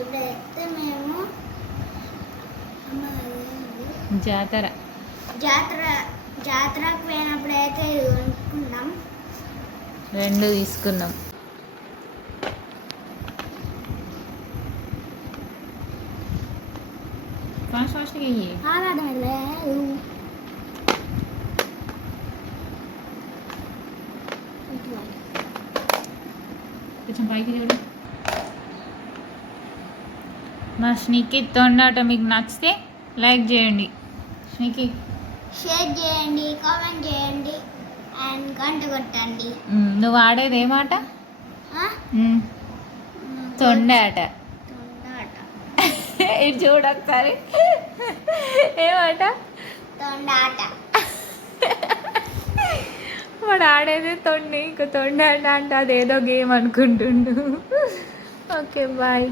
ఇప్పుడైతే మేము జాతర జాతర జాతరకు పోయినప్పుడు అయితే ఇది కొనుక్కున్నాం. 2 తీసుకున్నాం. ఫాస్ట్ ఫాస్ట్గా ఇయ్యి. ఆడడం లేదు. కొంచెం పైకి చూడు. మా స్నీకి తొండాట మీకు నచ్చితే లైక్ చేయండి. స్నీకి షేర్ చేయండి, కామెంట్ చేయండి అండ్ గంట కొట్టండి. నువ్వు ఆడేది ఏమాట? ఆ? తొండాట. తొండాట. ఇది చూడొకసారి. ఏమాట? తొండాట. వాడు ఆడేదే తొండి, ఇంకో తొండాట అంటే అదేదో గేమ్ అనుకుంటుండు. Okay bye.